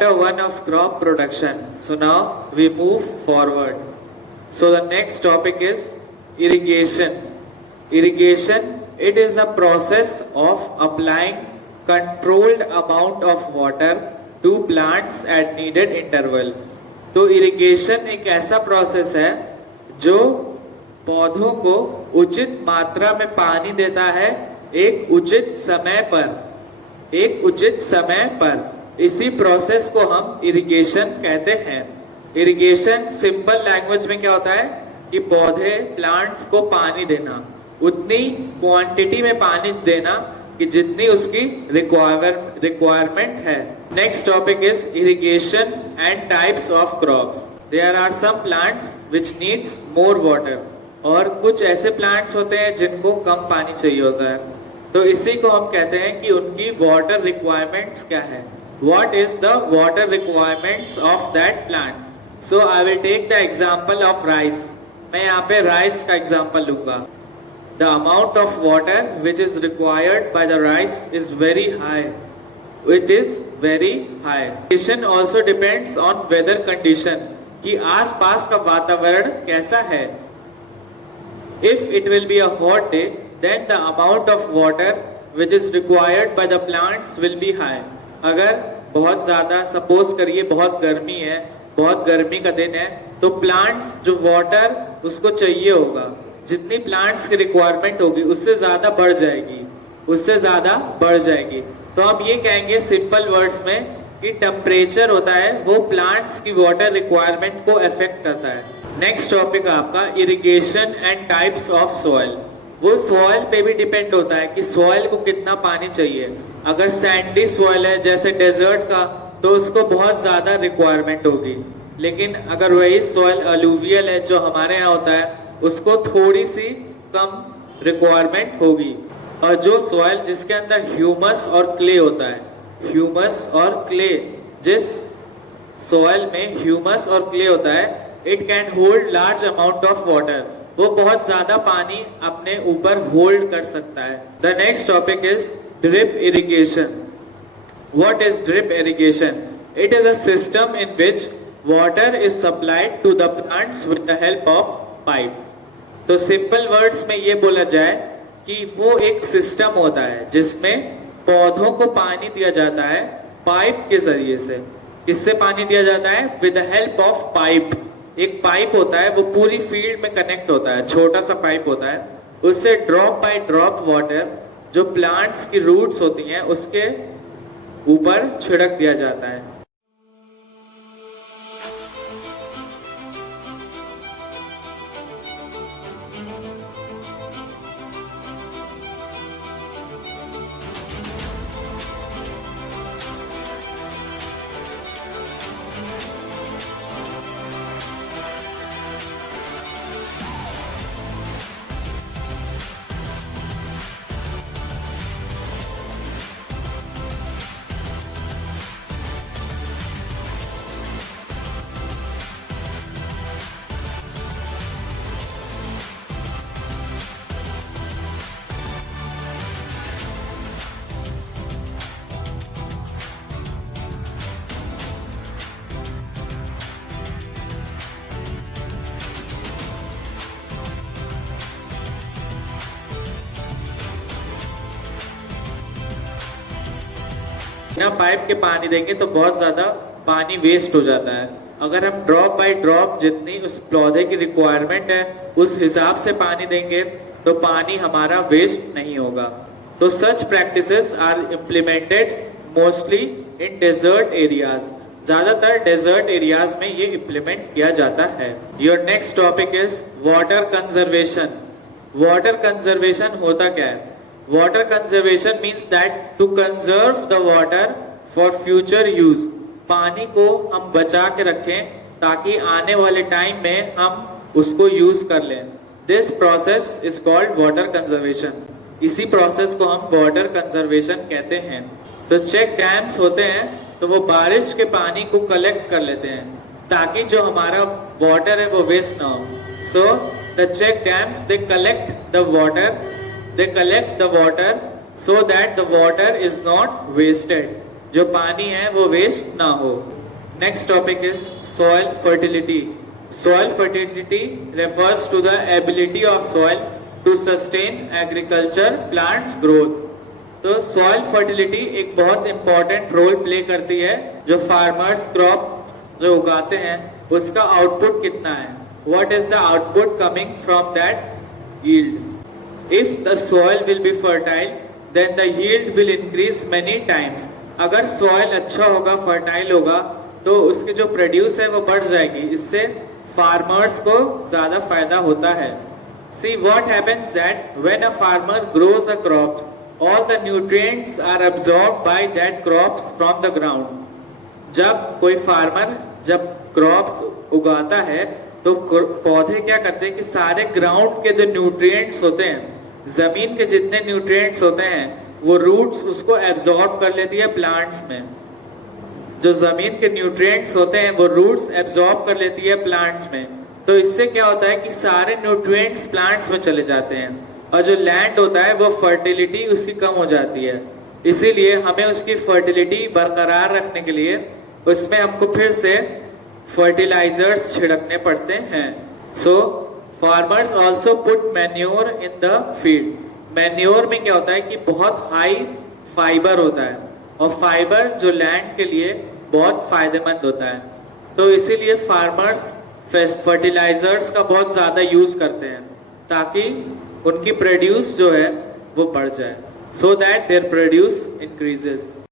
chapter 1 of crop production. So now we move forward. So the next topic is irrigation. Irrigation, it is a process of applying controlled amount of water to plants at needed interval. तो irrigation एक ऐसा process है जो पौधों को उचित मात्रा में पानी देता है एक उचित समय पर इसी प्रोसेस को हम इरिगेशन कहते हैं। इरिगेशन सिंपल लैंग्वेज में क्या होता है कि पौधे प्लांट्स को पानी देना, उतनी क्वांटिटी में पानी देना कि जितनी उसकी रिक्वायरमेंट है। Next topic is irrigation and types of crops. There are some plants which needs more water, और कुछ ऐसे प्लांट्स होते हैं जिनको कम पानी चाहिए होता है, तो इसी को हम कहते हैं कि उनकी वाटर रिक्वायरमेंट्स क्या है। What is the water requirements of that plant? So I will take the example of rice. मैं यहाँ पे राइस का एग्जांपल लूंगा। The amount of water which is required by the rice is very high. It is very high. Irrigation also depends on weather condition, कि आसपास का वातावरण कैसा है। If it will be a hot day, then the amount of water which is required by the plants will be high. अगर बहुत ज़्यादा suppose करिए बहुत गर्मी है, बहुत गर्मी का दिन है, तो प्लांट्स जो वाटर उसको चाहिए होगा, जितनी प्लांट्स की रिक्वायरमेंट होगी उससे ज़्यादा बढ़ जाएगी। तो आप ये कहेंगे सिंपल वर्ड्स में कि टेम्परेचर होता है वो प्लांट्स की वाटर रिक्वायरमेंट को अफेक्ट करता है। नेक्स्ट टॉपिक आपका irrigation and types of soil. वो सॉइल पे भी डिपेंड होता है कि सॉइल को कितना पानी चाहिए। अगर सैंडी सॉइल है जैसे डेजर्ट का, तो उसको बहुत ज़्यादा रिक्वायरमेंट होगी, लेकिन अगर वही सॉइल अलूवियल है जो हमारे यहाँ होता है, उसको थोड़ी सी कम रिक्वायरमेंट होगी। और जो सॉइल जिसके अंदर ह्यूमस और क्ले होता है, ह्यूमस और क्ले, जिस सॉइल में ह्यूमस और क्ले होता है, it can hold large amount of water, वो बहुत ज्यादा पानी अपने ऊपर होल्ड कर सकता है। The next topic is drip irrigation. What is drip irrigation? It is a system in which water is supplied to the plants with the help of pipe. तो सिंपल वर्ड्स में ये बोला जाए कि वो एक सिस्टम होता है जिसमें पौधों को पानी दिया जाता है पाइप के जरिए से। किससे पानी दिया जाता है? With the help of pipe. एक पाइप होता है, वो पूरी फील्ड में कनेक्ट होता है, छोटा सा पाइप होता है, उससे ड्रॉप बाय ड्रॉप वाटर जो प्लांट्स की रूट्स होती हैं उसके ऊपर छिड़क दिया जाता है। बिना पाइप के पानी देंगे तो बहुत ज़्यादा पानी वेस्ट हो जाता है। अगर हम ड्रॉप बाय ड्रॉप जितनी उस पौधे की रिक्वायरमेंट है उस हिसाब से पानी देंगे तो पानी हमारा वेस्ट नहीं होगा। तो such practices are implemented mostly in desert areas. ज़्यादातर डेजर्ट एरियाज में ये इम्प्लीमेंट किया जाता है। Your next topic is water conservation. Water conservation होता क्या है? Water conservation means that to conserve the water for future use. पानी को हम बचा के रखें ताकि आने वाले टाइम में हम उसको यूज कर लें। This process is called water conservation. इसी प्रोसेस को हम वाटर कंजर्वेशन कहते हैं। तो चेक डैम्स होते हैं तो वो बारिश के पानी को कलेक्ट कर लेते हैं ताकि जो हमारा वाटर है वो वेस्ट ना हो। So the check dams, they collect the water so that the water is not wasted. जो पानी है वो वेस्ट ना हो। Next topic is soil fertility. Soil fertility refers to the ability of soil to sustain agriculture plants growth। तो soil fertility एक बहुत important role play करती है। जो फार्मर्स क्रॉप्स जो उगाते हैं उसका आउटपुट कितना है, what is the output coming from that yield. If the soil will be fertile then the yield will increase many times. अगर सॉइल अच्छा होगा, फर्टाइल होगा, तो उसकी जो प्रोड्यूस है वो बढ़ जाएगी। इससे फार्मर्स को ज्यादा फायदा होता है। See what happens that when a farmer grows a crops, all the nutrients are absorbed by that crops from the ground। जब कोई फार्मर जब क्रॉप्स उगाता है तो पौधे क्या करते हैं कि सारे ग्राउंड के जो न्यूट्रिएंट्स होते हैं, जमीन के जितने न्यूट्रिएंट्स होते हैं वो रूट्स उसको एब्जॉर्ब कर लेती है प्लांट्स में। जो जमीन के न्यूट्रिएंट्स होते हैं वो रूट्स एब्जॉर्ब कर लेती है प्लांट्स में। तो इससे क्या होता है कि सारे न्यूट्रिएंट्स प्लांट्स में चले जाते हैं और जो लैंड होता है वो फर्टिलिटी उसकी कम हो जाती है। इसीलिए हमें उसकी फर्टिलिटी बरकरार रखने के लिए उसमें हमको फिर से फर्टिलाइजर्स छिड़कने पड़ते हैं। So farmers also put manure in the field. Manure में क्या होता है कि बहुत हाई फाइबर होता है और फाइबर जो लैंड के लिए बहुत फायदेमंद होता है। तो इसीलिए फार्मर्स फर्टिलाइजर्स का बहुत ज़्यादा यूज़ करते हैं ताकि उनकी प्रोड्यूस जो है वो बढ़ जाए, so that there produce increases.